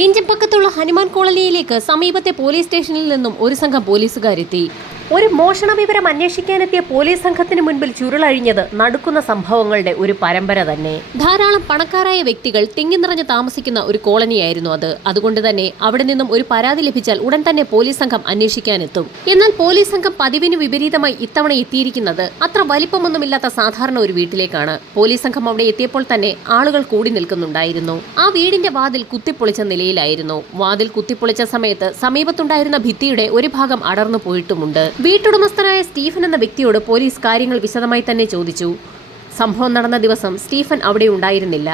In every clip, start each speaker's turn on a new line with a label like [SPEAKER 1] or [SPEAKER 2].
[SPEAKER 1] ഈഞ്ചപ്പക്കത്തുള്ള ഹനുമാൻ കോളനിയിലേക്ക് സമീപത്തെ പോലീസ് സ്റ്റേഷനിൽ നിന്നും ഒരു സംഘം പോലീസുകാരെത്തി. ഒരു മോഷണ വിവരം അന്വേഷിക്കാനെത്തിയ പോലീസ് സംഘത്തിന് മുൻപിൽ ചുരുളഴിഞ്ഞത് നടക്കുന്ന സംഭവങ്ങളുടെ ഒരു പരമ്പര തന്നെ. ധാരാളം പണക്കാരായ വ്യക്തികൾ തിങ്ങി നിറഞ്ഞ് താമസിക്കുന്ന ഒരു കോളനിയായിരുന്നു അത്. അതുകൊണ്ട് തന്നെ അവിടെ നിന്നും ഒരു പരാതി ലഭിച്ചാൽ ഉടൻ തന്നെ പോലീസ് സംഘം അന്വേഷിക്കാനെത്തും. എന്നാൽ പോലീസ് സംഘം പതിവിന് വിപരീതമായി ഇത്തവണ എത്തിയിരിക്കുന്നത് അത്ര വലിപ്പമൊന്നുമില്ലാത്ത സാധാരണ ഒരു വീട്ടിലേക്കാണ്. പോലീസ് സംഘം അവിടെ എത്തിയപ്പോൾ തന്നെ ആളുകൾ കൂടി നിൽക്കുന്നുണ്ടായിരുന്നു. ആ വീടിന്റെ വാതിൽ കുത്തിപ്പൊളിച്ച നിലയിലായിരുന്നു. വാതിൽ കുത്തിപ്പൊളിച്ച സമയത്ത് സമീപത്തുണ്ടായിരുന്ന ഭിത്തിയുടെ ഒരു ഭാഗം അടർന്നു പോയിട്ടുമുണ്ട്. വീട്ടുടമസ്ഥനായ സ്റ്റീഫൻ എന്ന വ്യക്തിയോട് പോലീസ് കാര്യങ്ങൾ വിശദമായി തന്നെ ചോദിച്ചു. സംഭവം നടന്ന ദിവസം സ്റ്റീഫൻ അവിടെ ഉണ്ടായിരുന്നില്ല.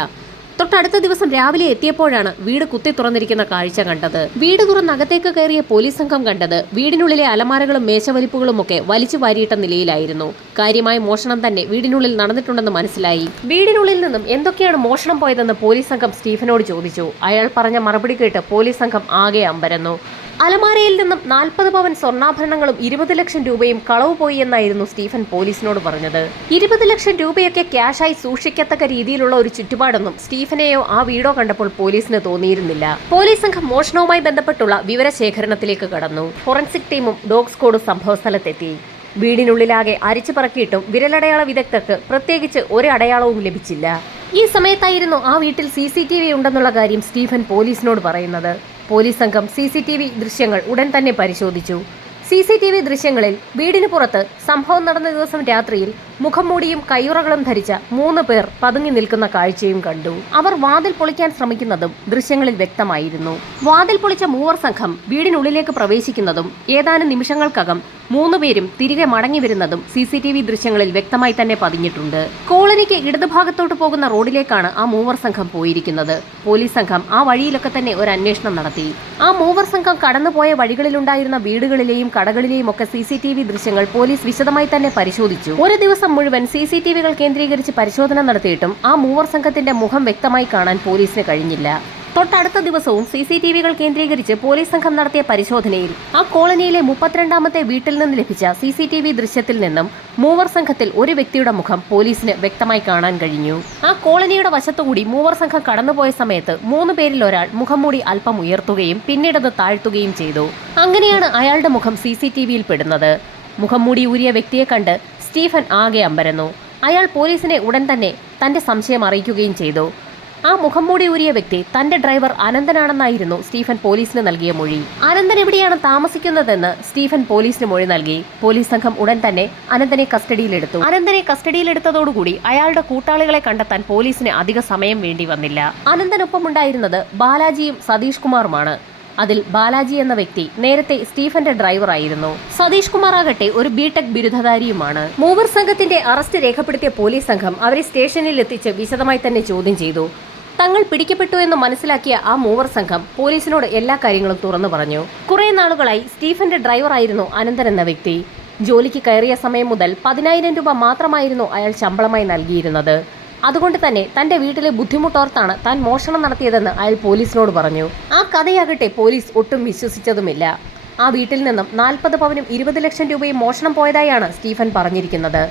[SPEAKER 1] തൊട്ടടുത്ത ദിവസം രാവിലെ എത്തിയപ്പോഴാണ് വീട് കുത്തി തുറന്നിരിക്കുന്ന കാഴ്ച കണ്ടത്. വീട് തുറന്ന് അകത്തേക്ക് കയറിയ പോലീസ് സംഘം കണ്ടത് വീടിനുള്ളിലെ അലമാരകളും മേശവലിപ്പുകളും ഒക്കെ വലിച്ചു വാരിയിട്ട നിലയിലായിരുന്നു. കാര്യമായ മോഷണം തന്നെ വീടിനുള്ളിൽ നടന്നിട്ടുണ്ടെന്ന് മനസ്സിലായി. വീടിനുള്ളിൽ നിന്നും എന്തൊക്കെയാണ് മോഷണം പോയതെന്ന് പോലീസ് സംഘം സ്റ്റീഫനോട് ചോദിച്ചു. അയാൾ പറഞ്ഞ മറുപടി കേട്ട് പോലീസ് സംഘം ആകെ അമ്പരന്നു. അലമാരയിൽ നിന്നും നാൽപ്പത് പവൻ സ്വർണാഭരണങ്ങളും ഇരുപത് ലക്ഷം രൂപയും കളവ് പോയി എന്നായിരുന്നു സ്റ്റീഫൻ പോലീസിനോട് പറഞ്ഞത്. ഇരുപത് ലക്ഷം രൂപയൊക്കെ ക്യാഷായി സൂക്ഷിക്കത്തക്ക രീതിയിലുള്ള ഒരു ചുറ്റുപാടൊന്നും സ്റ്റീഫനെയോ ആ വീടോ കണ്ടപ്പോൾ പോലീസിന് തോന്നിയിരുന്നില്ല. പോലീസ് സംഘം മോഷണവുമായി ബന്ധപ്പെട്ടുള്ള വിവരശേഖരണത്തിലേക്ക് കടന്നു. ഫോറൻസിക് ടീമും ഡോഗ് സ്ക്വാഡും സംഭവസ്ഥലത്തെത്തി വീടിനുള്ളിലാകെ അരിച്ചു പറക്കിയിട്ടും വിരലടയാള വിദഗ്ധർക്ക് പ്രത്യേകിച്ച് ഒരു അടയാളവും ലഭിച്ചില്ല. ഈ സമയത്തായിരുന്നു ആ വീട്ടിൽ സി സി ടി വി ഉണ്ടെന്നുള്ള കാര്യം സ്റ്റീഫൻ പോലീസിനോട് പറയുന്നത്. പോലീസ് സംഘം സി ദൃശ്യങ്ങൾ ഉടൻ തന്നെ പരിശോധിച്ചു സി സി ടി വി ദൃശ്യങ്ങളിൽ വീടിന് പുറത്ത് സംഭവം നടന്ന ദിവസം രാത്രിയിൽ മുഖംമൂടിയും കയ്യുറകളും ധരിച്ച മൂന്ന് പേർ പതുങ്ങി നിൽക്കുന്ന കാഴ്ചയും കണ്ടു. അവർ വാതിൽ പൊളിക്കാൻ ശ്രമിക്കുന്നതും ദൃശ്യങ്ങളിൽ വ്യക്തമായിരുന്നു. വാതിൽ പൊളിച്ച മൂവർ സംഘം വീടിനുള്ളിലേക്ക് പ്രവേശിക്കുന്നതും ഏതാനും നിമിഷങ്ങൾക്കകം മൂന്നുപേരും തിരികെ മടങ്ങി വരുന്നതും സി സി ടി വി ദൃശ്യങ്ങളിൽ വ്യക്തമായി തന്നെ പതിഞ്ഞിട്ടുണ്ട്. കോളനിക്ക് ഇടതുഭാഗത്തോട്ട് പോകുന്ന റോഡിലേക്കാണ് ആ മൂവർ സംഘം പോയിരിക്കുന്നത്. പോലീസ് സംഘം ആ വഴിയിലൊക്കെ തന്നെ ഒരു അന്വേഷണം നടത്തി. ആ മൂവർ സംഘം കടന്നുപോയ വഴികളിലുണ്ടായിരുന്ന വീടുകളിലെയും കടകളിലെയും ഒക്കെ സി സി ടി വി ദൃശ്യങ്ങൾ പോലീസ് വിശദമായി തന്നെ പരിശോധിച്ചു. ഒരു ദിവസം മുഴുവൻ സി സി ടി വികൾ കേന്ദ്രീകരിച്ച് പരിശോധന നടത്തിയിട്ടും ആ മൂവർ സംഘത്തിന്റെ മുഖം വ്യക്തമായി കാണാൻ പോലീസിന് കഴിഞ്ഞില്ല. തൊട്ടടുത്ത ദിവസവും സി സി ടി വികൾ കേന്ദ്രീകരിച്ച് പോലീസ് സംഘം നടത്തിയ പരിശോധനയിൽ ആ കോളനിയിലെ മുപ്പത്തിരണ്ടാമത്തെ വീട്ടിൽ നിന്ന് ലഭിച്ച സി സി ടി വി ദൃശ്യത്തിൽ നിന്നും മൂവർ സംഘത്തിൽ ഒരു വ്യക്തിയുടെ മുഖം പോലീസിന് വ്യക്തമായി കാണാൻ കഴിഞ്ഞു. ആ കോളനിയുടെ വശത്തുകൂടി മൂവർ സംഘം കടന്നുപോയ സമയത്ത് മൂന്ന് പേരിൽ ഒരാൾ മുഖം മൂടി അല്പം ഉയർത്തുകയും പിന്നീടത് താഴ്ത്തുകയും ചെയ്തു. അങ്ങനെയാണ് അയാളുടെ മുഖം സി സി ടി വിയിൽ പെടുന്നത്. മുഖം മൂടി ഊരിയ വ്യക്തിയെ കണ്ട് സ്റ്റീഫൻ ആകെ അമ്പരന്നു. അയാൾ പോലീസിനെ ഉടൻ തന്നെ തന്റെ സംശയം അറിയിക്കുകയും ചെയ്തു. ആ മുഖം മൂടി ഊരിയ വ്യക്തി തന്റെ ഡ്രൈവർ അനന്തനാണെന്നായിരുന്നു സ്റ്റീഫൻ പോലീസിന് നൽകിയ മൊഴി. അനന്തൻ എവിടെയാണ് താമസിക്കുന്നതെന്ന് സ്റ്റീഫൻ പോലീസിന് മൊഴി നൽകി. പോലീസ് സംഘം ഉടൻ തന്നെ അനന്തനെ കസ്റ്റഡിയിലെടുത്തു. അനന്തനെ കസ്റ്റഡിയിലെടുത്തതോടുകൂടി അയാളുടെ കൂട്ടാളികളെ കണ്ടെത്താൻ പോലീസിന് അധിക സമയം വേണ്ടി വന്നില്ല. അനന്തനൊപ്പം ഉണ്ടായിരുന്നത് ബാലാജിയും സതീഷ് കുമാറുമാണ്. അതിൽ ബാലാജി എന്ന വ്യക്തി നേരത്തെ സ്റ്റീഫന്റെ ഡ്രൈവറായിരുന്നു സതീഷ് കുമാർ ആകട്ടെ ഒരു ബിടെക് ബിരുദധാരിയുമാണ്. മൂവർ സംഘത്തിന്റെ അറസ്റ്റ് രേഖപ്പെടുത്തിയ പോലീസ് സംഘം അവരെ സ്റ്റേഷനിൽ എത്തിച്ച് വിശദമായി തന്നെ ചോദ്യം ചെയ്തു. തങ്ങൾ പിടിക്കപ്പെട്ടു എന്ന് മനസ്സിലാക്കിയ ആ മൂവർ സംഘം പോലീസിനോട് എല്ലാ കാര്യങ്ങളും തുറന്നു പറഞ്ഞു. കുറെ നാളുകളായി സ്റ്റീഫന്റെ ഡ്രൈവറായിരുന്നു അനന്തൻ എന്ന വ്യക്തി. ജോലിക്ക് കയറിയ സമയം മുതൽ പതിനായിരം രൂപ മാത്രമായിരുന്നു അയാൾ ശമ്പളമായി നൽകിയിരുന്നത്. അതുകൊണ്ട് തന്നെ തന്റെ വീട്ടിലെ ബുദ്ധിമുട്ടോർത്താണ് താൻ മോഷണം നടത്തിയതെന്ന് അയാൾ പോലീസിനോട് പറഞ്ഞു. ആ കഥയാകട്ടെ പോലീസ് ഒട്ടും വിശ്വസിച്ചതുമില്ല. ആ വീട്ടിൽ നിന്നും നാൽപ്പത് പവനും ഇരുപത് ലക്ഷം രൂപയും മോഷണം പോയതായാണ് സ്റ്റീഫൻ പറഞ്ഞിരിക്കുന്നത്.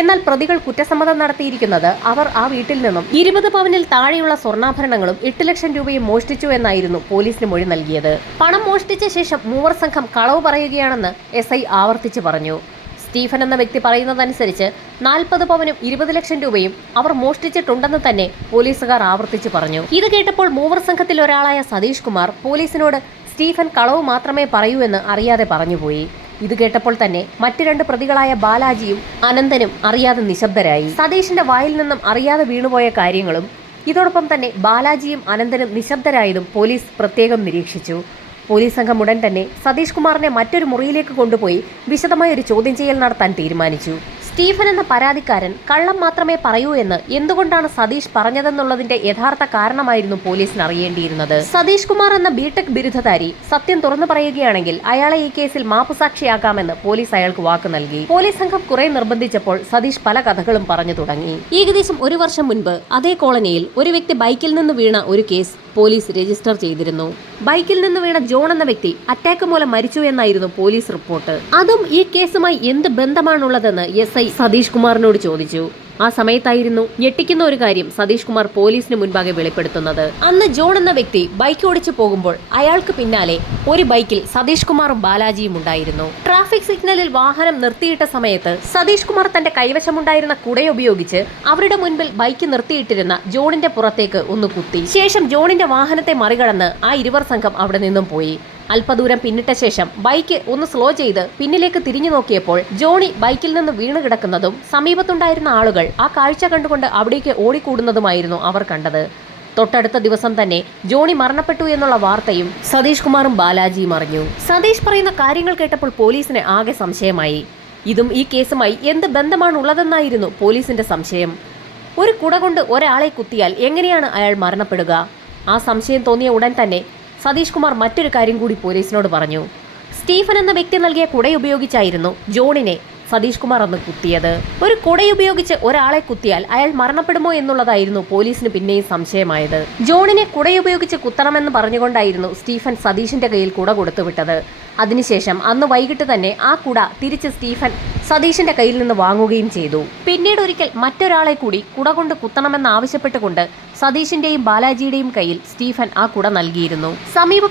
[SPEAKER 1] എന്നാൽ പ്രതികൾ കുറ്റസമ്മതം നടത്തിയിരിക്കുന്നത് അവർ ആ വീട്ടിൽ നിന്നും ഇരുപത് പവനിൽ താഴെയുള്ള സ്വർണാഭരണങ്ങളും എട്ട് ലക്ഷം രൂപയും മോഷ്ടിച്ചു എന്നായിരുന്നു പോലീസിന് മൊഴി നൽകിയത്. പണം മോഷ്ടിച്ച ശേഷം മൂവർ സംഘം കളവ് പറയുകയാണെന്ന് എസ് ഐ ആവർത്തിച്ചു പറഞ്ഞു. സ്റ്റീഫൻ എന്ന വ്യക്തി പറയുന്നതനുസരിച്ച് നാൽപ്പത് പവനും ഇരുപത് ലക്ഷം രൂപയും അവർ മോഷ്ടിച്ചിട്ടുണ്ടെന്ന് തന്നെ പോലീസുകാർ ആവർത്തിച്ചു പറഞ്ഞു. ഇത് കേട്ടപ്പോൾ മൂവർ സംഘത്തിൽ ഒരാളായ സതീഷ് കുമാർ പോലീസിനോട് സ്റ്റീഫൻ കളവ് മാത്രമേ പറയൂ എന്ന് അറിയാതെ പറഞ്ഞുപോയി. ഇത് കേട്ടപ്പോൾ തന്നെ മറ്റു രണ്ട് പ്രതികളായ ബാലാജിയും അനന്തനും അറിയാതെ നിശബ്ദരായി. സതീഷിന്റെ വായിൽ നിന്നും അറിയാതെ വീണുപോയ കാര്യങ്ങളും ഇതോടൊപ്പം തന്നെ ബാലാജിയും അനന്തനും നിശബ്ദരായതും പോലീസ് പ്രത്യേകം നിരീക്ഷിച്ചു. പോലീസ് സംഘം ഉടൻ തന്നെ സതീഷ് കുമാറിനെ മറ്റൊരു മുറിയിലേക്ക് കൊണ്ടുപോയി വിശദമായ ഒരു ചോദ്യം ചെയ്യൽ നടത്താൻ തീരുമാനിച്ചു. സ്റ്റീഫൻ എന്ന പരാതിക്കാരൻ കള്ളം മാത്രമേ പറയൂ എന്ന് എന്തുകൊണ്ടാണ് സതീഷ് പറഞ്ഞതെന്നുള്ളതിന്റെ യഥാർത്ഥ കാരണമായിരുന്നു പോലീസിന് അറിയേണ്ടിയിരുന്നത്. സതീഷ് കുമാർ എന്ന ബിടെക് ബിരുദധാരി സത്യം തുറന്നു പറയുകയാണെങ്കിൽ അയാളെ ഈ കേസിൽ മാപ്പുസാക്ഷിയാക്കാമെന്ന് പോലീസ് അയാൾക്ക് വാക്ക് നൽകി. പോലീസ് സംഘം കുറെ നിർബന്ധിച്ചപ്പോൾ സതീഷ് പല കഥകളും പറഞ്ഞു തുടങ്ങി. ഏകദേശം ഒരു വർഷം മുൻപ് അതേ കോളനിയിൽ ഒരു വ്യക്തി ബൈക്കിൽ നിന്ന് വീണ ഒരു കേസ് പോലീസ് രജിസ്റ്റർ ചെയ്തിരുന്നു. ബൈക്കിൽ നിന്ന് വീണ ജോൺ എന്ന വ്യക്തി അറ്റാക്ക് മൂലം മരിച്ചു എന്നായിരുന്നു പോലീസ് റിപ്പോർട്ട്. അതും ഈ കേസുമായി എന്ത് ബന്ധമാണുള്ളതെന്ന് എസ് ഐ സതീഷ് കുമാറിനോട് ചോദിച്ചു. ആ സമയത്തായിരുന്നു ഞെട്ടിക്കുന്ന ഒരു കാര്യം സതീഷ് കുമാർ പോലീസിന് മുൻപാകെ വെളിപ്പെടുത്തുന്നത്. അന്ന് ജോൺ എന്ന വ്യക്തി ബൈക്ക് ഓടിച്ചു പോകുമ്പോൾ അയാൾക്ക് പിന്നാലെ ഒരു ബൈക്കിൽ സതീഷ് കുമാറും ബാലാജിയും ഉണ്ടായിരുന്നു. ട്രാഫിക് സിഗ്നലിൽ വാഹനം നിർത്തിയിട്ട സമയത്ത് സതീഷ് കുമാർ തന്റെ കൈവശമുണ്ടായിരുന്ന കുടയുപയോഗിച്ച് അവരുടെ മുൻപിൽ ബൈക്ക് നിർത്തിയിട്ടിരുന്ന ജോണിന്റെ പുറത്തേക്ക് ഒന്ന് കുത്തി. ശേഷം ജോണിന്റെ വാഹനത്തെ മറികടന്ന് ആ ഇരുവർ സംഘം അവിടെ നിന്നും പോയി. അല്പദൂരം പിന്നിട്ട ശേഷം ബൈക്ക് ഒന്ന് സ്ലോ ചെയ്ത് പിന്നിലേക്ക് തിരിഞ്ഞു നോക്കിയപ്പോൾ ജോണി ബൈക്കിൽ നിന്ന് വീണ് കിടക്കുന്നതും സമീപത്തുണ്ടായിരുന്ന ആളുകൾ ആ കാഴ്ച കണ്ടുകൊണ്ട് അവിടേക്ക് ഓടിക്കൂടുന്നതുമായിരുന്നു അവർ കണ്ടത്. തൊട്ടടുത്ത ദിവസം തന്നെ ജോണി മരണപ്പെട്ടു എന്നുള്ള വാർത്തയും സതീഷ് കുമാറും ബാലാജിയും അറിഞ്ഞു. സതീഷ് പറയുന്ന കാര്യങ്ങൾ കേട്ടപ്പോൾ പോലീസിന് ആകെ സംശയമായി. ഇതും ഈ കേസുമായി എന്ത് ബന്ധമാണ് ഉള്ളതെന്നായിരുന്നു പോലീസിന്റെ സംശയം. ഒരു കുട കൊണ്ട് ഒരാളെ കുത്തിയാൽ എങ്ങനെയാണ് അയാൾ മരണപ്പെടുക? ആ സംശയം തോന്നിയ ഉടൻ തന്നെ സതീഷ് കുമാർ മറ്റൊരു കാര്യം കൂടി പോലീസിനോട് പറഞ്ഞു. സ്റ്റീഫൻ എന്ന വ്യക്തി നൽകിയ കുടയുപയോഗിച്ചായിരുന്നു ജോണിനെ സതീഷ് കുമാർ അന്ന് കുത്തിയത്. ഒരു കുടയുപയോഗിച്ച് ഒരാളെ കുത്തിയാൽ അയാൾ മരണപ്പെടുമോ എന്നുള്ളതായിരുന്നു പോലീസിന് പിന്നെയും സംശയമായത്. ജോണിനെ കുടയുപയോഗിച്ച് കുത്തണമെന്ന് പറഞ്ഞുകൊണ്ടായിരുന്നു സ്റ്റീഫൻ സതീഷിന്റെ കയ്യിൽ കുട കൊടുത്തുവിട്ടത്. അതിനുശേഷം അന്ന് വൈകിട്ട് തന്നെ ആ കുട തിരിച്ച് സ്റ്റീഫൻ സതീഷിന്റെ കയ്യിൽ നിന്ന് വാങ്ങുകയും ചെയ്തു. പിന്നീട് ഒരിക്കൽ മറ്റൊരാളെ കൂടി കുട കൊണ്ട് കുത്തണമെന്ന് ആവശ്യപ്പെട്ടുകൊണ്ട് സതീഷിന്റെയും ബാലാജിയുടെയും കയ്യിൽ സ്റ്റീഫൻ ആ കുട നൽകിയിരുന്നു. സമീപ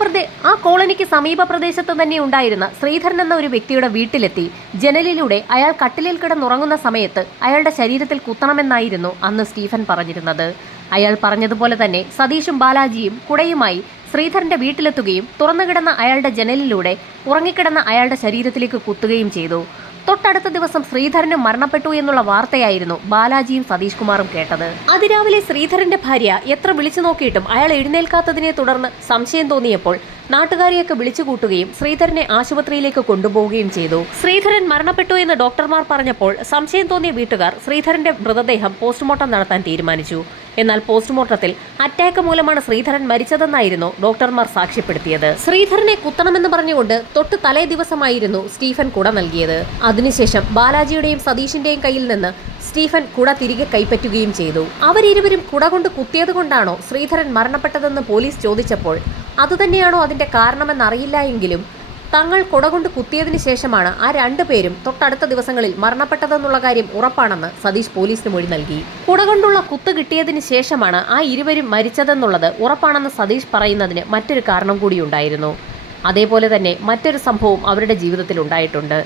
[SPEAKER 1] ആ കോളനിക്ക് സമീപ പ്രദേശത്ത് തന്നെ ഉണ്ടായിരുന്ന ശ്രീധരൻ എന്ന ഒരു വ്യക്തിയുടെ വീട്ടിലെത്തി ജനലിലൂടെ അയാൾ കട്ടിലിൽ കിടന്നുറങ്ങുന്ന സമയത്ത് അയാളുടെ ശരീരത്തിൽ കുത്തണമെന്നായിരുന്നു അന്ന് സ്റ്റീഫൻ പറഞ്ഞിരുന്നത്. അയാൾ പറഞ്ഞതുപോലെ തന്നെ സതീഷും ബാലാജിയും കുടയുമായി ശ്രീധരന്റെ വീട്ടിലെത്തുകയും തുറന്നുകിടന്ന അയാളുടെ ജനലിലൂടെ ഉറങ്ങിക്കിടന്ന അയാളുടെ ശരീരത്തിലേക്ക് കുത്തുകയും ചെയ്തു. തൊട്ടടുത്ത ദിവസം ശ്രീധരനും മരണപ്പെട്ടു എന്നുള്ള വാർത്തയായിരുന്നു ബാലാജിയും സതീഷ് കുമാറും കേട്ടത്. അതിരാവിലെ ശ്രീധരന്റെ ഭാര്യ എത്ര വിളിച്ചു നോക്കിയിട്ടും അയാൾ എഴുന്നേൽക്കാത്തതിനെ തുടർന്ന് സംശയം തോന്നിയപ്പോൾ നാട്ടുകാരെയൊക്കെ വിളിച്ചുകൂട്ടുകയും ശ്രീധരനെ ആശുപത്രിയിലേക്ക് കൊണ്ടുപോവുകയും ചെയ്തു. ശ്രീധരൻ മരണപ്പെട്ടു എന്ന് ഡോക്ടർമാർ പറഞ്ഞപ്പോൾ സംശയം തോന്നിയ വീട്ടുകാർ ശ്രീധരന്റെ മൃതദേഹം പോസ്റ്റ്മോർട്ടം നടത്താൻ തീരുമാനിച്ചു. എന്നാൽ പോസ്റ്റ്മോർട്ടത്തിൽ അറ്റാക്ക് മൂലമാണ് ശ്രീധരൻ മരിച്ചതെന്നായിരുന്നു ഡോക്ടർമാർ സാക്ഷ്യപ്പെടുത്തിയത്. ശ്രീധരനെ കുത്തണമെന്ന് പറഞ്ഞുകൊണ്ട് തൊട്ട് തലേ ദിവസമായിരുന്നു സ്റ്റീഫൻ കുട നൽകിയത്. അതിനുശേഷം ബാലാജിയുടെയും സതീഷിന്റെയും കയ്യിൽ നിന്ന് സ്റ്റീഫൻ കുട തിരികെ കൈപ്പറ്റുകയും ചെയ്തു. അവരിരുവരും കുട കൊണ്ട് കുത്തിയത് കൊണ്ടാണോ ശ്രീധരൻ മരണപ്പെട്ടതെന്ന് പോലീസ് ചോദിച്ചപ്പോൾ അതുതന്നെയാണോ അതിന്റെ കാരണമെന്നറിയില്ല എങ്കിലും തങ്ങൾ കൊടകൊണ്ട് കുത്തിയതിനു ശേഷമാണ് ആ രണ്ടുപേരും തൊട്ടടുത്ത ദിവസങ്ങളിൽ മരണപ്പെട്ടതെന്നുള്ള കാര്യം ഉറപ്പാണെന്ന് സതീഷ് പോലീസിന് മൊഴി നൽകി. കുടകൊണ്ടുള്ള കുത്ത് കിട്ടിയതിനു ശേഷമാണ് ആ ഇരുവരും മരിച്ചതെന്നുള്ളത് ഉറപ്പാണെന്ന് സതീഷ് പറയുന്നതിന് മറ്റൊരു കാരണം കൂടിയുണ്ടായിരുന്നു. അതേപോലെ തന്നെ മറ്റൊരു സംഭവം അവരുടെ ജീവിതത്തിൽ ഉണ്ടായിട്ടുണ്ട്.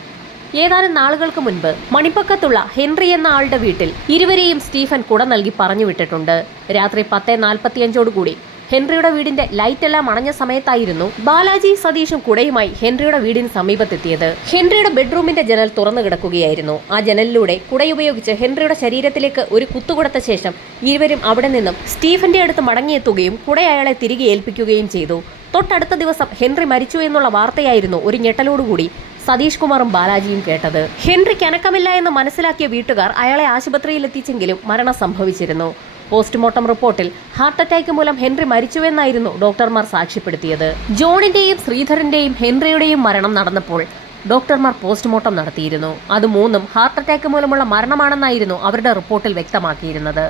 [SPEAKER 1] ഏതാനും നാളുകൾക്ക് മുൻപ് മണിപ്പക്കത്തുള്ള ഹെൻറി എന്ന ആളുടെ വീട്ടിൽ ഇരുവരെയും സ്റ്റീഫൻ കുട നൽകി പറഞ്ഞു വിട്ടിട്ടുണ്ട്. രാത്രി പത്ത് നാൽപ്പത്തിയഞ്ചോടുകൂടി ഹെൻറിയുടെ വീടിന്റെ ലൈറ്റ് എല്ലാം അണഞ്ഞ സമയത്തായിരുന്നു ബാലാജി സതീഷും കുടയുമായി ഹെൻറിയുടെ വീടിന് സമീപത്തെത്തിയത്. ഹെൻറിയുടെ ബെഡ്റൂമിന്റെ ജനൽ തുറന്നു കിടക്കുകയായിരുന്നു. ആ ജനലിലൂടെ കുടയുപയോഗിച്ച് ഹെൻറിയുടെ ശരീരത്തിലേക്ക് ഒരു കുത്തുകൊടുത്ത ശേഷം ഇരുവരും അവിടെ നിന്നും സ്റ്റീഫന്റെ അടുത്ത് മടങ്ങിയെത്തുകയും കുട അയാളെ തിരികെ ഏൽപ്പിക്കുകയും ചെയ്തു. തൊട്ടടുത്ത ദിവസം ഹെൻറി മരിച്ചു എന്നുള്ള വാർത്തയായിരുന്നു ഒരു ഞെട്ടലോടുകൂടി സതീഷ് കുമാറും ബാലാജിയും കേട്ടത്. ഹെൻറിക്ക് അനക്കമില്ല എന്ന് മനസ്സിലാക്കിയ വീട്ടുകാർ അയാളെ ആശുപത്രിയിൽ എത്തിച്ചെങ്കിലും മരണം സംഭവിച്ചിരുന്നു. പോസ്റ്റ്മോർട്ടം റിപ്പോർട്ടിൽ ഹാർട്ട് അറ്റാക്ക് മൂലം ഹെൻറി മരിച്ചുവെന്നായിരുന്നു ഡോക്ടർമാർ സാക്ഷ്യപ്പെടുത്തിയത്. ജോണിന്റെയും ശ്രീധരന്റെയും ഹെൻറിയുടെയും മരണം നടന്നപ്പോൾ ഡോക്ടർമാർ പോസ്റ്റ്മോർട്ടം നടത്തിയിരുന്നു. അത് മൂന്നും ഹാർട്ട് അറ്റാക്ക് മൂലമുള്ള മരണമാണെന്നായിരുന്നു അവരുടെ റിപ്പോർട്ടിൽ വ്യക്തമാക്കിയിരുന്നത്.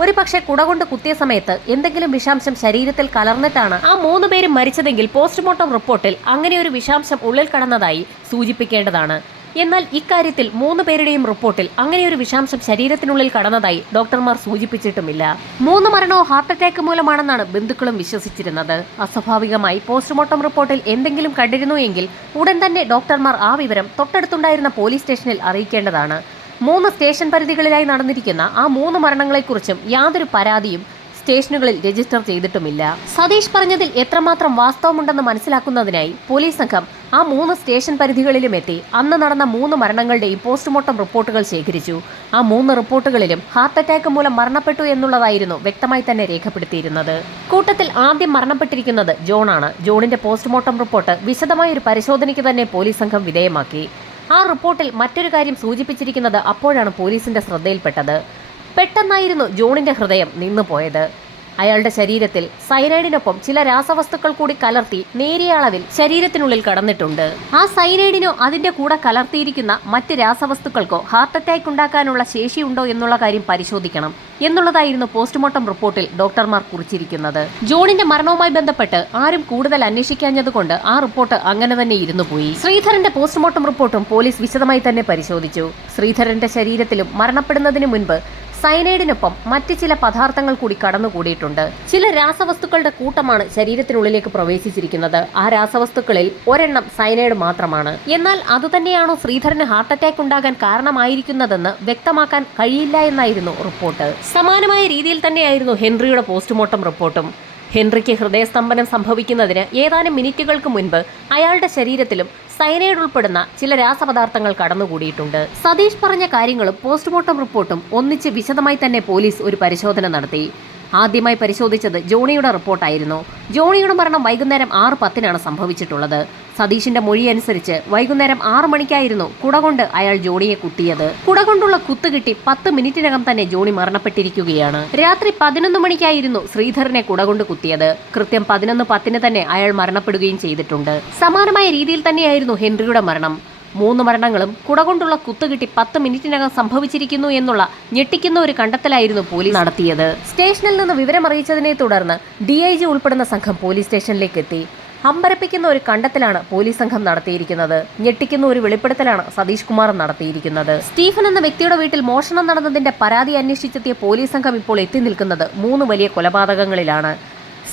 [SPEAKER 1] ഒരു പക്ഷേ കുടകൊണ്ട് കുത്തിയ സമയത്ത് എന്തെങ്കിലും വിഷാംശം ശരീരത്തിൽ കലർന്നിട്ടാണ് ആ മൂന്ന് പേരും മരിച്ചതെങ്കിൽ പോസ്റ്റ്മോർട്ടം റിപ്പോർട്ടിൽ അങ്ങനെ ഒരു വിഷാംശം ഉള്ളിൽ കടന്നതായി സൂചിപ്പിക്കേണ്ടതാണ്. എന്നാൽ ഇക്കാര്യത്തിൽ മൂന്ന് പേരുടെയും റിപ്പോർട്ടിൽ അങ്ങനെ ഒരു വിഷാംശം ശരീരത്തിനുള്ളിൽ കടന്നതായി ഡോക്ടർമാർ സൂചിപ്പിച്ചിട്ടുമില്ല. മൂന്ന് മരണവും ഹാർട്ട് അറ്റാക്ക് മൂലമാണെന്നാണ് ബന്ധുക്കളും വിശ്വസിച്ചിരുന്നത്. അസ്വാഭാവികമായി പോസ്റ്റ്മോർട്ടം റിപ്പോർട്ടിൽ എന്തെങ്കിലും കണ്ടിരുന്നു എങ്കിൽ ഉടൻ തന്നെ ഡോക്ടർമാർ ആ വിവരം തൊട്ടടുത്തുണ്ടായിരുന്ന പോലീസ് സ്റ്റേഷനിൽ അറിയിക്കേണ്ടതാണ്. മൂന്ന് സ്റ്റേഷൻ പരിധികളിലായി നടന്നിരിക്കുന്ന ആ മൂന്ന് മരണങ്ങളെക്കുറിച്ചും യാതൊരു പരാതിയും സ്റ്റേഷനുകളിൽ രജിസ്റ്റർ ചെയ്തിട്ടുമില്ല. സതീഷ് പറഞ്ഞതിൽ എത്രമാത്രം വാസ്തവമുണ്ടെന്ന് മനസ്സിലാക്കുന്നതിനായി പോലീസ് സംഘം ആ മൂന്ന് സ്റ്റേഷൻ പരിധികളിലും എത്തി അന്ന് നടന്ന മൂന്ന് മരണങ്ങളുടെയും പോസ്റ്റ്മോർട്ടം റിപ്പോർട്ടുകൾ ശേഖരിച്ചു. ആ മൂന്ന് റിപ്പോർട്ടുകളിലും ഹാർട്ട് അറ്റാക്ക് മൂലം മരണപ്പെട്ടു എന്നുള്ളതായിരുന്നു വ്യക്തമായി തന്നെ രേഖപ്പെടുത്തിയിരുന്നത്. കൂട്ടത്തിൽ ആദ്യം മരണപ്പെട്ടിരിക്കുന്നത് ജോണാണ്. ജോണിന്റെ പോസ്റ്റ്മോർട്ടം റിപ്പോർട്ട് വിശദമായ ഒരു പരിശോധനയ്ക്ക് തന്നെ പോലീസ് സംഘം വിധേയമാക്കി. ആ റിപ്പോർട്ടിൽ മറ്റൊരു കാര്യം സൂചിപ്പിച്ചിരിക്കുന്നത് അപ്പോഴാണ് പോലീസിന്റെ ശ്രദ്ധയിൽപ്പെട്ടത്. പെട്ടെന്നായിരുന്നു ജോണിന്റെ ഹൃദയം നിന്നുപോയത് അയാളുടെ ശരീരത്തിൽ സൈനൈഡിനൊപ്പം ചില രാസവസ്തുക്കൾ കൂടി കലർത്തി നേരിയ അളവിൽ ശരീരത്തിനുള്ളിൽ കടന്നിട്ടുണ്ട്. ആ സൈനൈഡിനോ അതിന്റെ കൂടെ കലർത്തിയിരിക്കുന്ന മറ്റ് രാസവസ്തുക്കൾക്കോ ഹാർട്ട് അറ്റാക്ക് ഉണ്ടാക്കാനുള്ള ശേഷിയുണ്ടോ എന്നുള്ള കാര്യം പരിശോധിക്കണം എന്നുള്ളതായിരുന്നു പോസ്റ്റ്മോർട്ടം റിപ്പോർട്ടിൽ ഡോക്ടർമാർ കുറിച്ചിരിക്കുന്നത്. ജോണിന്റെ മരണവുമായി ബന്ധപ്പെട്ട് ആരും കൂടുതൽ അന്വേഷിക്കാഞ്ഞതുകൊണ്ട് ആ റിപ്പോർട്ട് അങ്ങനെ തന്നെ ഇരുന്നു പോയി. ശ്രീധരന്റെ പോസ്റ്റ്മോർട്ടം റിപ്പോർട്ടും പോലീസ് വിശദമായി തന്നെ പരിശോധിച്ചു. ശ്രീധരന്റെ ശരീരത്തിലും മരണപ്പെടുന്നതിന് മുൻപ് സയനൈഡിനൊപ്പം മറ്റ് ചില പദാർത്ഥങ്ങൾ കൂടി കടന്നുകൂടിയിട്ടുണ്ട്. ചില രാസവസ്തുക്കളുടെ കൂട്ടമാണ് ശരീരത്തിനുള്ളിലേക്ക് പ്രവേശിച്ചിരിക്കുന്നത്. ആ രാസവസ്തുക്കളിൽ ഒരെണ്ണം സൈനൈഡ് മാത്രമാണ്. എന്നാൽ അതുതന്നെയാണോ ശ്രീധരന് ഹാർട്ട് അറ്റാക്ക് ഉണ്ടാകാൻ കാരണമായിരിക്കുന്നതെന്ന് വ്യക്തമാക്കാൻ കഴിയില്ല എന്നായിരുന്നു റിപ്പോർട്ട്. സമാനമായ രീതിയിൽ തന്നെയായിരുന്നു ഹെൻറിയുടെ പോസ്റ്റ്മോർട്ടം റിപ്പോർട്ടും. ഹെൻറിക്ക് ഹൃദയസ്തംഭനം സംഭവിക്കുന്നതിന് ഏതാനും മിനിറ്റുകൾക്ക് മുൻപ് അയാളുടെ ശരീരത്തിലും സയനൈഡ് ഉൾപ്പെടുന്ന ചില രാസപദാർത്ഥങ്ങൾ കടന്നുകൂടിയിട്ടുണ്ട്. സതീഷ് പറഞ്ഞ കാര്യങ്ങളും പോസ്റ്റ്മോർട്ടം റിപ്പോർട്ടും ഒന്നിച്ച് വിശദമായി തന്നെ പോലീസ് ഒരു പരിശോധന നടത്തി. ആദ്യമായി പരിശോധിച്ചത് ജോണിയുടെ റിപ്പോർട്ടായിരുന്നു. ജോണിയുടെ മരണം വൈകുന്നേരം ആറ് പത്തിനാണ് സംഭവിച്ചിട്ടുള്ളത്. സതീഷിന്റെ മൊഴി അനുസരിച്ച് വൈകുന്നേരം ആറ് മണിക്കായിരുന്നു കുടകൊണ്ട് അയാൾ ജോണിയെ കുത്തിയത്. കുടകൊണ്ടുള്ള കുത്ത് കിട്ടി പത്ത് മിനിറ്റിനകം തന്നെ ജോണി മരണപ്പെട്ടിരിക്കുകയാണ്. രാത്രി പതിനൊന്ന് മണിക്കായിരുന്നു ശ്രീധരനെ കുടകൊണ്ട് കുത്തിയത്. കൃത്യം പതിനൊന്ന് പത്തിന് തന്നെ അയാൾ മരണപ്പെടുകയും ചെയ്തിട്ടുണ്ട്. സമാനമായ രീതിയിൽ തന്നെയായിരുന്നു ഹെൻറിയുടെ മരണം. മൂന്ന് മരണങ്ങളും കുടകൊണ്ടുള്ള കുത്തുകിട്ടി പത്ത് മിനിറ്റിനകം സംഭവിച്ചിരിക്കുന്നു എന്നുള്ള ഞെട്ടിക്കുന്ന ഒരു കണ്ടെത്തലായിരുന്നു പോലീസ് നടത്തിയത്. സ്റ്റേഷനിൽ നിന്ന് വിവരമറിയിച്ചതിനെ തുടർന്ന് ഡി ഐ ജി ഉൾപ്പെടുന്ന സംഘം പോലീസ് സ്റ്റേഷനിലേക്ക് എത്തി. അമ്പരപ്പിക്കുന്ന ഒരു കണ്ടെത്തലാണ് പോലീസ് സംഘം നടത്തിയിരിക്കുന്നത്. ഞെട്ടിക്കുന്ന ഒരു വെളിപ്പെടുത്തലാണ് സതീഷ് കുമാർ നടത്തിയിരിക്കുന്നത്. സ്റ്റീഫൻ എന്ന വ്യക്തിയുടെ വീട്ടിൽ മോഷണം നടന്നതിന്റെ പരാതി അന്വേഷിച്ചെത്തിയ പോലീസ് സംഘം ഇപ്പോൾ എത്തി നിൽക്കുന്നത് മൂന്ന് വലിയ കൊലപാതകങ്ങളിലാണ്.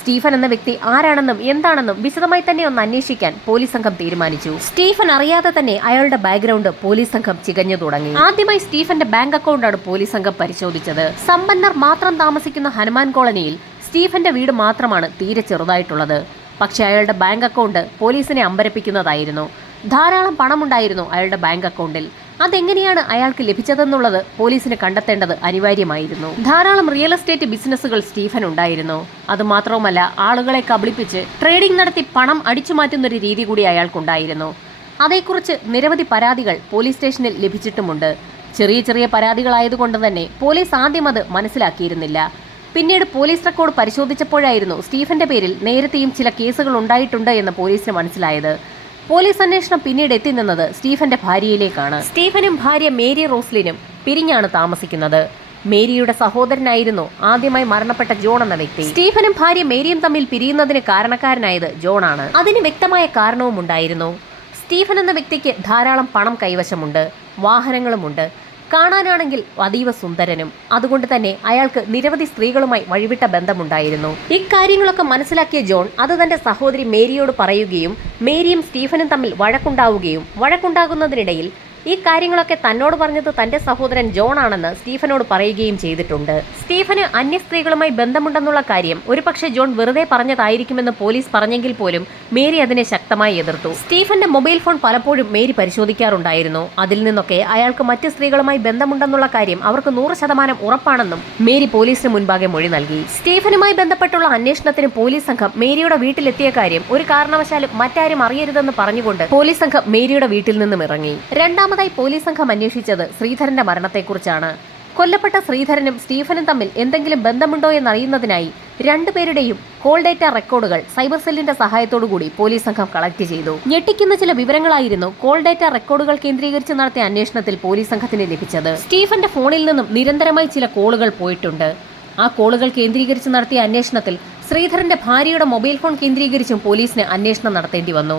[SPEAKER 1] സ്റ്റീഫൻ എന്ന വ്യക്തി ആരാണെന്നും എന്താണെന്നും വിശദമായി തന്നെ ഒന്ന് അന്വേഷിക്കാൻ പോലീസ് സംഘം തീരുമാനിച്ചു. സ്റ്റീഫൻ അറിയാതെ തന്നെ അയാളുടെ ബാക്ക്ഗ്രൗണ്ട് പോലീസ് സംഘം ചികഞ്ഞു തുടങ്ങി. ആദ്യമായി സ്റ്റീഫന്റെ ബാങ്ക് അക്കൗണ്ടാണ് പോലീസ് സംഘം പരിശോധിച്ചത്. സമ്പന്നർ മാത്രം താമസിക്കുന്ന ഹനുമാൻ കോളനിയിൽ സ്റ്റീഫന്റെ വീട് മാത്രമാണ് തീരെ ചെറുതായിട്ടുള്ളത്. പക്ഷേ അയാളുടെ ബാങ്ക് അക്കൗണ്ട് പോലീസിനെ അമ്പരപ്പിക്കുന്നതായിരുന്നു. ധാരാളം പണമുണ്ടായിരുന്നു അയാളുടെ ബാങ്ക് അക്കൗണ്ടിൽ അതെങ്ങനെയാണ് അയാൾക്ക് ലഭിച്ചതെന്നുള്ളത് പോലീസിന് കണ്ടെത്തേണ്ടത് അനിവാര്യമായിരുന്നു. ധാരാളം റിയൽ എസ്റ്റേറ്റ് ബിസിനസ്സുകൾ സ്റ്റീഫൻ ഉണ്ടായിരുന്നു. അതുമാത്രവുമല്ല ആളുകളെ കബളിപ്പിച്ച് ട്രേഡിംഗ് നടത്തി പണം അടിച്ചു മാറ്റുന്ന ഒരു രീതി കൂടി അയാൾക്കുണ്ടായിരുന്നു. അതേക്കുറിച്ച് നിരവധി പരാതികൾ പോലീസ് സ്റ്റേഷനിൽ ലഭിച്ചിട്ടുമുണ്ട്. ചെറിയ ചെറിയ പരാതികളായതുകൊണ്ട് തന്നെ പോലീസ് ആദ്യം അത് മനസ്സിലാക്കിയിരുന്നില്ല. പിന്നീട് പോലീസ് റെക്കോർഡ് പരിശോധിച്ചപ്പോഴായിരുന്നു സ്റ്റീഫന്റെ പേരിൽ നേരത്തെയും ചില കേസുകൾ ഉണ്ടായിട്ടുണ്ട് എന്ന് പോലീസിന് മനസ്സിലായത്. പോലീസ് അന്വേഷണം പിന്നീട് എത്തി നിന്നത് സ്റ്റീഫന്റെ ഭാര്യയിലേക്കാണ്. സ്റ്റീഫനും ഭാര്യ മേരി റോസ്ലിനും പിരിഞ്ഞാണ് താമസിക്കുന്നത്. മേരിയുടെ സഹോദരനായിരുന്നു ആദ്യമായി മരണപ്പെട്ട ജോൺ എന്ന വ്യക്തി. സ്റ്റീഫനും ഭാര്യ മേരിയും തമ്മിൽ പിരിയുന്നതിന് കാരണക്കാരനായത് ജോണാണ് അതിന് വ്യക്തമായ കാരണവും ഉണ്ടായിരുന്നു സ്റ്റീഫൻ എന്ന വ്യക്തിക്ക് ധാരാളം പണം കൈവശമുണ്ട് വാഹനങ്ങളുമുണ്ട് കാണാനാണെങ്കിൽ അതീവ സുന്ദരനും. അതുകൊണ്ട് തന്നെ അയാൾക്ക് നിരവധി സ്ത്രീകളുമായി വഴിവിട്ട ബന്ധമുണ്ടായിരുന്നു. ഇക്കാര്യങ്ങളൊക്കെ മനസ്സിലാക്കിയ ജോൺ അത് തന്റെ സഹോദരി മേരിയോട് പറയുകയും മേരിയും സ്റ്റീഫനും തമ്മിൽ വഴക്കുണ്ടാവുകയും വഴക്കുണ്ടാകുന്നതിനിടയിൽ ഈ കാര്യങ്ങളൊക്കെ തന്നോട് പറഞ്ഞത് തന്റെ സഹോദരൻ ജോൺ ആണെന്ന് സ്റ്റീഫനോട് പറയുകയും ചെയ്തിട്ടുണ്ട്. സ്റ്റീഫന് അന്യ സ്ത്രീകളുമായി ബന്ധമുണ്ടെന്നുള്ള കാര്യം ഒരുപക്ഷെ ജോൺ വെറുതെ പറഞ്ഞതായിരിക്കുമെന്ന് പോലീസ് പറഞ്ഞെങ്കിൽ പോലും മേരി അതിനെ ശക്തമായി എതിർത്തു. സ്റ്റീഫന്റെ മൊബൈൽ ഫോൺ പലപ്പോഴും മേരി പരിശോധിക്കാറുണ്ടായിരുന്നു. അതിൽ നിന്നൊക്കെ അയാൾക്ക് മറ്റ് സ്ത്രീകളുമായി ബന്ധമുണ്ടെന്നുള്ള കാര്യം അവർക്ക് നൂറ് ശതമാനം ഉറപ്പാണെന്നും മേരി പോലീസിന് മുൻപാകെ മൊഴി നൽകി. സ്റ്റീഫനുമായി ബന്ധപ്പെട്ടുള്ള അന്വേഷണത്തിന് പോലീസ് സംഘം മേരിയുടെ വീട്ടിലെത്തിയ കാര്യം ഒരു കാരണവശാലും മറ്റാരും അറിയരുതെന്ന് പറഞ്ഞുകൊണ്ട് പോലീസ് സംഘം മേരിയുടെ വീട്ടിൽ നിന്നും ഇറങ്ങി. രണ്ടാമതായി പോലീസ് സംഘം അന്വേഷിച്ചത് ശ്രീധരന്റെ മരണത്തെക്കുറിച്ചാണ്. കൊല്ലപ്പെട്ട ശ്രീധരനും സ്റ്റീഫനും തമ്മിൽ എന്തെങ്കിലും ബന്ധമുണ്ടോ എന്നറിയുന്നതിനായി രണ്ടുപേരുടെയും കോൾ ഡേറ്റ റെക്കോർഡുകൾ സൈബർ സെല്ലിന്റെ സഹായത്തോടുകൂടി പോലീസ് സംഘം കളക്ട് ചെയ്തു. ഞെട്ടിക്കുന്ന ചില വിവരങ്ങളായിരുന്നു കോൾ ഡേറ്റ റെക്കോർഡുകൾ കേന്ദ്രീകരിച്ച് നടത്തിയ അന്വേഷണത്തിൽ പോലീസ് സംഘത്തിന് ലഭിച്ചത്. സ്റ്റീഫന്റെ ഫോണിൽ നിന്നും നിരന്തരമായി ചില കോളുകൾ പോയിട്ടുണ്ട്. ആ കോളുകൾ കേന്ദ്രീകരിച്ച് നടത്തിയ അന്വേഷണത്തിൽ ശ്രീധരന്റെ ഭാര്യയുടെ മൊബൈൽ ഫോൺ കേന്ദ്രീകരിച്ചും പോലീസിന് അന്വേഷണം നടത്തേണ്ടി വന്നു.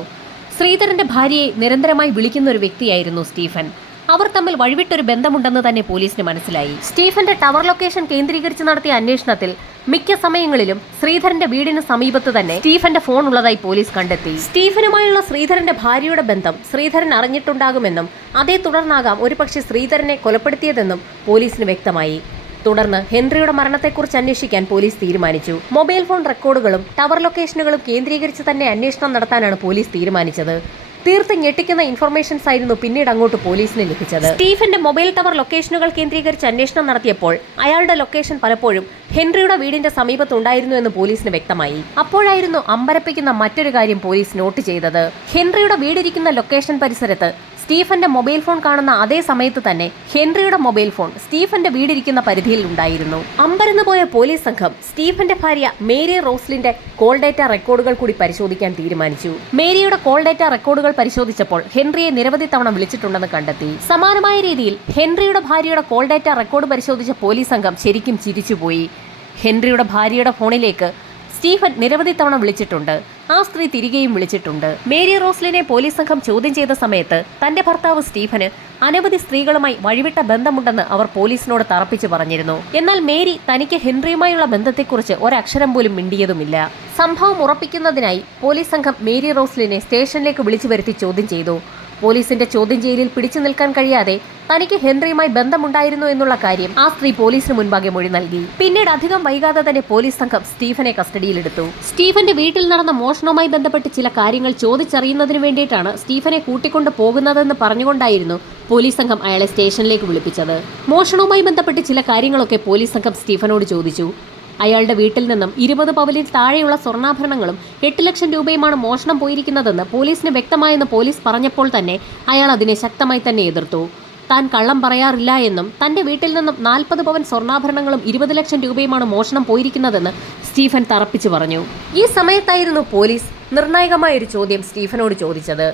[SPEAKER 1] ശ്രീധരന്റെ ഭാര്യയെ നിരന്തരമായി വിളിക്കുന്ന ഒരു വ്യക്തിയായിരുന്നു സ്റ്റീഫൻ. അവർ തമ്മിൽ വഴിവിട്ടൊരു ബന്ധമുണ്ടെന്ന് തന്നെ പോലീസിന് മനസ്സിലായി. സ്റ്റീഫന്റെ ടവർ ലൊക്കേഷൻ കേന്ദ്രീകരിച്ച് നടത്തിയ അന്വേഷണത്തിൽ മിക്ക സമയങ്ങളിലും ശ്രീധരന്റെ വീടിന് സമീപത്ത് തന്നെ സ്റ്റീഫന്റെ ഫോൺ ഉള്ളതായി പോലീസ് കണ്ടെത്തി. സ്റ്റീഫനുമായുള്ള ശ്രീധരന്റെ ഭാര്യയുടെ ബന്ധം ശ്രീധരൻ അറിഞ്ഞിട്ടുണ്ടാകുമെന്നും അതേ തുടർന്നാകാം ഒരുപക്ഷെ ശ്രീധരനെ കൊലപ്പെടുത്തിയതെന്നും പോലീസിന് വ്യക്തമായി. തുടർന്ന് ഹെൻറിയുടെ മരണത്തെക്കുറിച്ച് അന്വേഷിക്കാൻ പോലീസ് തീരുമാനിച്ചു. മൊബൈൽ ഫോൺ റെക്കോർഡുകളും ടവർ ലൊക്കേഷനുകളും കേന്ദ്രീകരിച്ച് തന്നെ അന്വേഷണം നടത്താനാണ് പോലീസ് തീരുമാനിച്ചത്. തീർത്ത് ഞെട്ടിക്കുന്ന ഇൻഫർമേഷൻസ് ആയിരുന്നു പിന്നീട് അങ്ങോട്ട് പോലീസിന് ലഭിച്ചത്. സ്റ്റീഫന്റെ മൊബൈൽ ടവർ ലൊക്കേഷനുകൾ കേന്ദ്രീകരിച്ച് അന്വേഷണം നടത്തിയപ്പോൾ അയാളുടെ ലൊക്കേഷൻ പലപ്പോഴും ഹെൻറിയുടെ വീടിന്റെ സമീപത്തുണ്ടായിരുന്നു എന്ന് പോലീസിന് വ്യക്തമായി. അപ്പോഴായിരുന്നു അമ്പരപ്പിക്കുന്ന മറ്റൊരു കാര്യം പോലീസ് നോട്ട് ചെയ്തത്. ഹെൻറിയുടെ വീടിരിക്കുന്ന ലൊക്കേഷൻ പരിസരത്ത് സ്റ്റീഫന്റെ മൊബൈൽ ഫോൺ കാണുന്ന അതേ സമയത്ത് തന്നെ ഹെൻറിയുടെ മൊബൈൽ ഫോൺ സ്റ്റീഫന്റെ വീടിരിക്കുന്ന പരിധിയിൽ ഉണ്ടായിരുന്നു. അമ്പരന്ന് പോയ പോലീസ് സംഘം സ്റ്റീഫന്റെ ഭാര്യ മേരി റോസ്ലിന്റെ കോൾ ഡേറ്റ റെക്കോർഡുകൾ കൂടി പരിശോധിക്കാൻ തീരുമാനിച്ചു. മേരിയുടെ കോൾ ഡേറ്റ റെക്കോർഡുകൾ പരിശോധിച്ചപ്പോൾ ഹെൻറിയെ നിരവധി തവണ വിളിച്ചിട്ടുണ്ടെന്ന് കണ്ടെത്തി. സമാനമായ രീതിയിൽ ഹെൻറിയുടെ ഭാര്യയുടെ കോൾ ഡേറ്റ റെക്കോർഡ് പരിശോധിച്ച പോലീസ് സംഘം ശരിക്കും ചിരിച്ചുപോയി. ഹെൻറിയുടെ ഭാര്യയുടെ ഫോണിലേക്ക് സ്റ്റീഫൻ നിരവധി തവണ വിളിച്ചിട്ടുണ്ട്. ആ സ്ത്രീ തിരികെയും വിളിച്ചിട്ടുണ്ട്. മേരി റോസ്ലിനെ പോലീസ് സംഘം ചോദ്യം ചെയ്ത സമയത്ത് തന്റെ ഭർത്താവ് സ്റ്റീഫന് അനവധി സ്ത്രീകളുമായി വഴിവിട്ട ബന്ധമുണ്ടെന്ന് അവർ പോലീസിനോട് തറപ്പിച്ചു പറഞ്ഞിരുന്നു. എന്നാൽ മേരി തനിക്ക് ഹെൻറിയുമായുള്ള ബന്ധത്തെക്കുറിച്ച് ഒരക്ഷരം പോലും മിണ്ടിയതുമില്ല. സംഭവം ഉറപ്പിക്കുന്നതിനായി പോലീസ് സംഘം മേരി റോസ്ലിനെ സ്റ്റേഷനിലേക്ക് വിളിച്ചു വരുത്തി ചോദ്യം ചെയ്തു. പോലീസിന്റെ ചോദ്യം ചെയ്യലിൽ പിടിച്ചു നിൽക്കാൻ കഴിയാതെ തനിക്ക് ഹെൻറിയുമായി ബന്ധമുണ്ടായിരുന്നു എന്നുള്ള കാര്യം ആ സ്ത്രീ പോലീസിന് മുൻപാകെ മൊഴി നൽകി. പിന്നീട് അധികം വൈകാതെ തന്നെ പോലീസ് സംഘം സ്റ്റീഫനെ കസ്റ്റഡിയിലെടുത്തു. സ്റ്റീഫന്റെ വീട്ടിൽ നടന്ന മോഷണവുമായി ബന്ധപ്പെട്ട് ചില കാര്യങ്ങൾ ചോദിച്ചറിയുന്നതിന് വേണ്ടിയിട്ടാണ് സ്റ്റീഫനെ കൂട്ടിക്കൊണ്ട് പോകുന്നതെന്ന് പറഞ്ഞുകൊണ്ടായിരുന്നു പോലീസ് സംഘം അയാളെ സ്റ്റേഷനിലേക്ക് വിളിപ്പിച്ചത്. മോഷണവുമായി ബന്ധപ്പെട്ട് ചില കാര്യങ്ങളൊക്കെ പോലീസ് സംഘം സ്റ്റീഫനോട് ചോദിച്ചു. അയാളുടെ വീട്ടിൽ നിന്നും ഇരുപത് പവലിൽ താഴെയുള്ള സ്വർണാഭരണങ്ങളും എട്ട് ലക്ഷം രൂപയുമാണ് മോഷണം പോയിരിക്കുന്നതെന്ന് പോലീസിന് വ്യക്തമായെന്ന് പോലീസ് പറഞ്ഞപ്പോൾ തന്നെ അയാൾ അതിനെ ശക്തമായി തന്നെ എതിർത്തു. താൻ കള്ളം പറയാറില്ല എന്നും തന്റെ വീട്ടിൽ നിന്നും നാൽപ്പത് പവൻ സ്വർണാഭരണങ്ങളും ഇരുപത് ലക്ഷം രൂപയുമാണ് മോഷണം പോയിരിക്കുന്നതെന്ന് സ്റ്റീഫൻ തറപ്പിച്ചു പറഞ്ഞു. ഈ സമയത്തായിരുന്നു പോലീസ് നിർണായകമായ ഒരു ചോദ്യം സ്റ്റീഫനോട് ചോദിച്ചത്.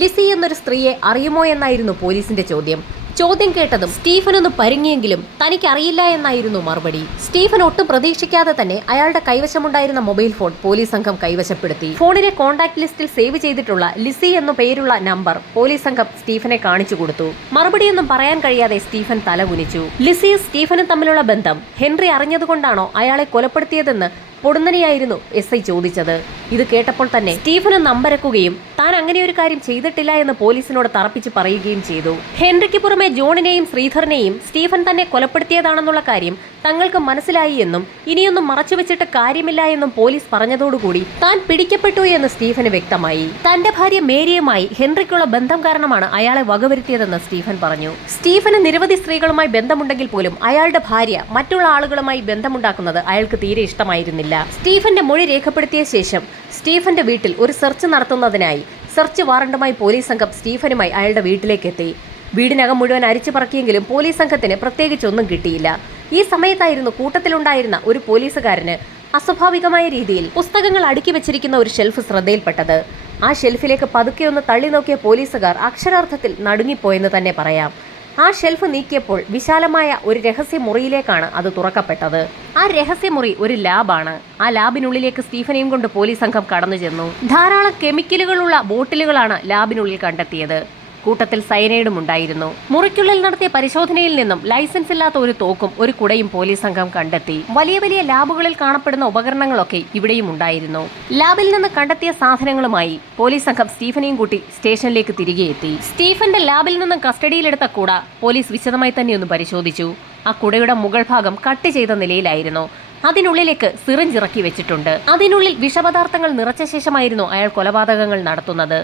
[SPEAKER 1] ലിസി എന്നൊരു സ്ത്രീയെ അറിയുമോ എന്നായിരുന്നു പോലീസിന്റെ ചോദ്യം. ചോദ്യം കേട്ടതും സ്റ്റീഫൻ ഒന്ന് പരുങ്ങിയെങ്കിലും തനിക്കറിയില്ല എന്നായിരുന്നു മറുപടി. സ്റ്റീഫൻ ഒട്ടും പ്രതീക്ഷിക്കാതെ തന്നെ അയാളുടെ കൈവശമുണ്ടായിരുന്ന മൊബൈൽ ഫോൺ പോലീസ് സംഘം കൈവശപ്പെടുത്തി. ഫോണിലെ കോൺടാക്ട് ലിസ്റ്റിൽ സേവ് ചെയ്തിട്ടുള്ള ലിസി എന്നു പേരുള്ള നമ്പർ പോലീസ് സംഘം സ്റ്റീഫനെ കാണിച്ചു കൊടുത്തു. മറുപടിയൊന്നും പറയാൻ കഴിയാതെ സ്റ്റീഫൻ തലകുനിച്ചു. ലിസിയും സ്റ്റീഫനും തമ്മിലുള്ള ബന്ധം ഹെൻറി അറിഞ്ഞതുകൊണ്ടാണോ അയാളെ കൊലപ്പെടുത്തിയതെന്ന് പൊടുന്നനെയായിരുന്നു എസ് ഐ ചോദിച്ചത്. ഇത് കേട്ടപ്പോൾ തന്നെ സ്റ്റീഫന് നമ്പരക്കുകയും താൻ അങ്ങനെ ഒരു കാര്യം ചെയ്തിട്ടില്ല എന്ന് പോലീസിനോട് തറപ്പിച്ച് പറയുകയും ചെയ്തു. ഹെൻറിക്ക് പുറമെ ജോണിനെയും ശ്രീധറിനെയും സ്റ്റീഫൻ തന്നെ കൊലപ്പെടുത്തിയതാണെന്നുള്ള കാര്യം തങ്ങൾക്ക് മനസ്സിലായി എന്നും ഇനിയൊന്നും മറച്ചുവെച്ചിട്ട് കാര്യമില്ല എന്നും പോലീസ് പറഞ്ഞതോടുകൂടി താൻ പിടിക്കപ്പെട്ടു എന്ന് സ്റ്റീഫന് വ്യക്തമായി. തന്റെ ഭാര്യ മേരിയുമായി ഹെൻറിക്കുള്ള ബന്ധം കാരണമാണ് അയാളെ വകവരുത്തിയതെന്ന് സ്റ്റീഫൻ പറഞ്ഞു. സ്റ്റീഫന് നിരവധി സ്ത്രീകളുമായി ബന്ധമുണ്ടെങ്കിൽ പോലും അയാളുടെ ഭാര്യ മറ്റുള്ള ആളുകളുമായി ബന്ധമുണ്ടാക്കുന്നത് അയാൾക്ക് തീരെ ഇഷ്ടമായിരുന്നില്ല. സ്റ്റീഫന്റെ മൊഴി രേഖപ്പെടുത്തിയ ശേഷം സ്റ്റീഫന്റെ വീട്ടിൽ ഒരു സെർച്ച് നടത്തുന്നതിനായി സെർച്ച് വാറണ്ടുമായി പോലീസ് സംഘം സ്റ്റീഫനുമായി അയാളുടെ വീട്ടിലേക്ക് എത്തി വീടിനകം മുഴുവൻ അരിച്ചു പറക്കിയെങ്കിലും പോലീസ് സംഘത്തിന് പ്രത്യേകിച്ചൊന്നും കിട്ടിയില്ല. ഈ സമയത്തായിരുന്നു കൂട്ടത്തിലുണ്ടായിരുന്ന ഒരു പോലീസുകാരന് അസ്വാഭാവികമായ രീതിയിൽ പുസ്തകങ്ങൾ അടുക്കി വെച്ചിരിക്കുന്ന ഒരു ഷെൽഫ് ശ്രദ്ധയിൽപ്പെട്ടത്. ആ ഷെൽഫിലേക്ക് പതുക്കെ ഒന്ന് തള്ളി നോക്കിയ പോലീസുകാർ അക്ഷരാർത്ഥത്തിൽ നടുങ്ങിപ്പോയെന്ന് തന്നെ പറയാം. ആ ഷെൽഫ് നീക്കിയപ്പോൾ വിശാലമായ ഒരു രഹസ്യ മുറിയിലേക്കാണ് അത് തുറക്കപ്പെട്ടത്. ആ രഹസ്യമുറി ഒരു ലാബാണ്. ആ ലാബിനുള്ളിലേക്ക് സ്റ്റീഫനെയും കൊണ്ട് പോലീസ് സംഘം കടന്നു ചെന്നു ധാരാളം കെമിക്കലുകളുള്ള ബോട്ടിലുകളാണ് ലാബിനുള്ളിൽ കണ്ടെത്തിയത്. കൂട്ടത്തിൽ സയനൈഡും ഉണ്ടായിരുന്നു. മുറിക്കുള്ളിൽ നടത്തിയ പരിശോധനയിൽ നിന്നും ലൈസൻസ് ഇല്ലാത്ത ഒരു തോക്കും ഒരു കുടയും പോലീസ് സംഘം കണ്ടെത്തി. വലിയ വലിയ ലാബുകളിൽ കാണപ്പെടുന്ന ഉപകരണങ്ങളൊക്കെ ഇവിടെയും ഉണ്ടായിരുന്നു. ലാബിൽ നിന്ന് കണ്ടെത്തിയ സാധനങ്ങളുമായി പോലീസ് സംഘം സ്റ്റീഫനെയും കൂട്ടി സ്റ്റേഷനിലേക്ക് തിരികെ എത്തി. സ്റ്റീഫന്റെ ലാബിൽ നിന്നും കസ്റ്റഡിയിലെടുത്ത കൂട പോലീസ് വിശദമായി തന്നെ ഒന്ന് പരിശോധിച്ചു. ആ കുടയുടെ മുകൾ ഭാഗം കട്ട് ചെയ്ത നിലയിലായിരുന്നു. അതിനുള്ളിലേക്ക് സിറിഞ്ച് ഇറക്കി വെച്ചിട്ടുണ്ട്. അതിനുള്ളിൽ വിഷപദാർത്ഥങ്ങൾ നിറച്ച ശേഷമായിരുന്നു അയാൾ കൊലപാതകങ്ങൾ നടത്തുന്നത്.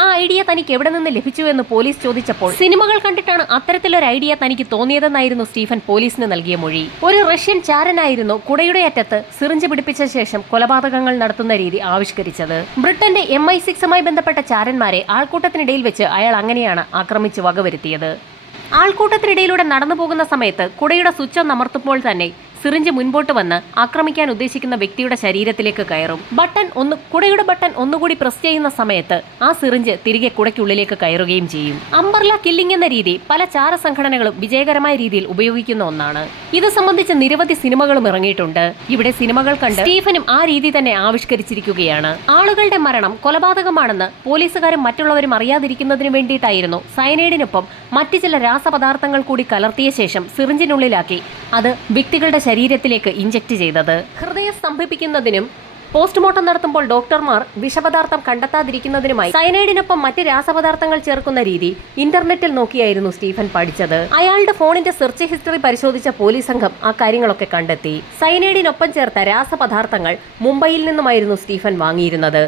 [SPEAKER 1] ആ ഐഡിയ തനിക്ക് എവിടെ നിന്ന് ലഭിച്ചു എന്ന് പോലീസ് ചോദിച്ചപ്പോൾ സിനിമകൾ കണ്ടിട്ടാണ് അത്തരത്തിലൊരു ഐഡിയ തനിക്ക് തോന്നിയതെന്നായിരുന്നു സ്റ്റീഫൻ പോലീസിന് നൽകിയ മൊഴി. ഒരു റഷ്യൻ ചാരനായിരുന്നു കുടയുടെ അറ്റത്ത് സിറിഞ്ച് പിടിപ്പിച്ച ശേഷം കൊലപാതകങ്ങൾ നടത്തുന്ന രീതി ആവിഷ്കരിച്ചത്. ബ്രിട്ടന്റെ എം ഐ സിക്സുമായി ബന്ധപ്പെട്ട ചാരന്മാരെ ആൾക്കൂട്ടത്തിനിടയിൽ വെച്ച് അയാൾ അങ്ങനെയാണ് ആക്രമിച്ച് വകവരുത്തിയത്. ആൾക്കൂട്ടത്തിനിടയിലൂടെ നടന്നു പോകുന്ന സമയത്ത് കുടയുടെ സ്വിച്ച് ഒന്ന് അമർത്തുമ്പോൾ തന്നെ സിറിഞ്ച് മുൻപോട്ട് വന്ന് ആക്രമിക്കാൻ ഉദ്ദേശിക്കുന്ന വ്യക്തിയുടെ ശരീരത്തിലേക്ക് കയറും. ബട്ടൺ ഒന്ന് കുടയുടെ ബട്ടൺ ഒന്നുകൂടി പ്രസ് ചെയ്യുന്ന സമയത്ത് ആ സിറിഞ്ച് തിരികെ കുടയ്ക്കുള്ളിലേക്ക് കയറുകയും ചെയ്യും. അംബർല കില്ലിംഗ് എന്ന രീതി പല ചാര സംഘടനകളും വിജയകരമായ രീതിയിൽ ഉപയോഗിക്കുന്ന ഒന്നാണ്. ഇത് സംബന്ധിച്ച് നിരവധി സിനിമകളും ഇറങ്ങിയിട്ടുണ്ട്. ഇവിടെ സിനിമകൾ കണ്ട് സ്റ്റീഫനും ആ രീതി തന്നെ ആവിഷ്കരിച്ചിരിക്കുകയാണ്. ആളുകളുടെ മരണം കൊലപാതകമാണെന്ന് പോലീസുകാരും മറ്റുള്ളവരും അറിയാതിരിക്കുന്നതിന് വേണ്ടിയിട്ടായിരുന്നു സയനൈഡിനൊപ്പം മറ്റു ചില രാസപദാർത്ഥങ്ങൾ കൂടി കലർത്തിയ ശേഷം സിറിഞ്ചിനുള്ളിലാക്കി. അത് വ്യക്തികളുടെ ശരീരത്തിലേക്ക് ഇഞ്ചക്ട് ചെയ്തത്. ഹൃദയം സ്തംഭിപ്പിക്കുന്നതിനും പോസ്റ്റ്മോർട്ടം നടത്തുമ്പോൾ ഡോക്ടർമാർ വിഷപദാർത്ഥം കണ്ടെത്താതിരിക്കുന്നതിനുമായി സയനൈഡിനൊപ്പം മറ്റ് രാസപദാർത്ഥങ്ങൾ ചേർക്കുന്ന രീതി ഇന്റർനെറ്റിൽ നോക്കിയായിരുന്നു സ്റ്റീഫൻ പഠിച്ചത്. അയാളുടെ ഫോണിന്റെ സെർച്ച് ഹിസ്റ്ററി പരിശോധിച്ച പോലീസ് സംഘം ആ കാര്യങ്ങളൊക്കെ കണ്ടെത്തി. സയനൈഡിനൊപ്പം ചേർത്ത രാസപദാർത്ഥങ്ങൾ മുംബൈയിൽ നിന്നുമായിരുന്നു സ്റ്റീഫൻ വാങ്ങിയിരുന്നത്.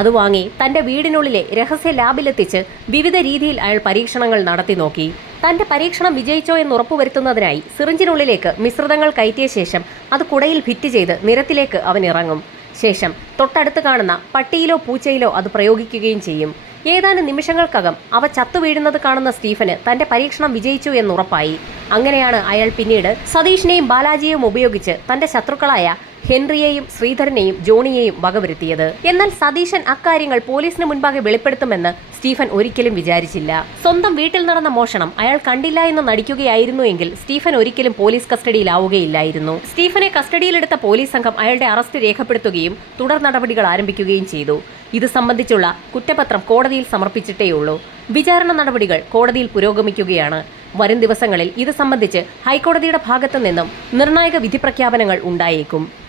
[SPEAKER 1] അത് വാങ്ങി തന്റെ വീടിനുള്ളിലെ രഹസ്യ ലാബിലെത്തിച്ച് വിവിധ രീതിയിൽ അയാൾ പരീക്ഷണങ്ങൾ നടത്തി നോക്കി. തന്റെ പരീക്ഷണം വിജയിച്ചോ എന്ന് ഉറപ്പുവരുത്തുന്നതിനായി സിറിഞ്ചിനുള്ളിലേക്ക് മിശ്രിതങ്ങൾ കയറ്റിയ ശേഷം അത് കുടയിൽ ഫിറ്റ് ചെയ്ത് നിരത്തിലേക്ക് അവൻ ഇറങ്ങും. ശേഷം തൊട്ടടുത്ത് കാണുന്ന പട്ടിയിലോ പൂച്ചയിലോ അത് പ്രയോഗിക്കുകയും ചെയ്യും. ഏതാനും നിമിഷങ്ങൾക്കകം അവ ചത്തു വീഴുന്നത് കാണുന്ന സ്റ്റീഫന് തന്റെ പരീക്ഷണം വിജയിച്ചു എന്നുറപ്പായി അങ്ങനെയാണ് അയാൾ പിന്നീട് സതീഷിനെയും ബാലാജിയെയും ഉപയോഗിച്ച് തന്റെ ശത്രുക്കളായ ഹെൻറിയെയും ശ്രീധരനെയും ജോണിയെയും വകവരുത്തിയത്. എന്നാൽ സതീശൻ അക്കാര്യങ്ങൾ പോലീസിന് മുൻപാകെ വെളിപ്പെടുത്തുമെന്ന് സ്റ്റീഫൻ ഒരിക്കലും വിചാരിച്ചില്ല. സ്വന്തം വീട്ടിൽ നടന്ന മോഷണം അയാൾ കണ്ടില്ല എന്ന് നടിക്കുകയായിരുന്നു എങ്കിൽ സ്റ്റീഫൻ ഒരിക്കലും പോലീസ് കസ്റ്റഡിയിലാവുകയില്ലായിരുന്നു. സ്റ്റീഫനെ കസ്റ്റഡിയിലെടുത്ത പോലീസ് സംഘം അയാളുടെ അറസ്റ്റ് രേഖപ്പെടുത്തുകയും തുടർ നടപടികൾ ആരംഭിക്കുകയും ചെയ്തു. ഇത് സംബന്ധിച്ചുള്ള കുറ്റപത്രം കോടതിയിൽ സമർപ്പിച്ചിട്ടേയുള്ളൂ. വിചാരണ നടപടികൾ കോടതിയിൽ പുരോഗമിക്കുകയാണ്. വരും ദിവസങ്ങളിൽ ഇത് സംബന്ധിച്ച് ഹൈക്കോടതിയുടെ ഭാഗത്തു നിന്നും നിർണായക വിധി പ്രഖ്യാപനങ്ങൾ ഉണ്ടായേക്കും.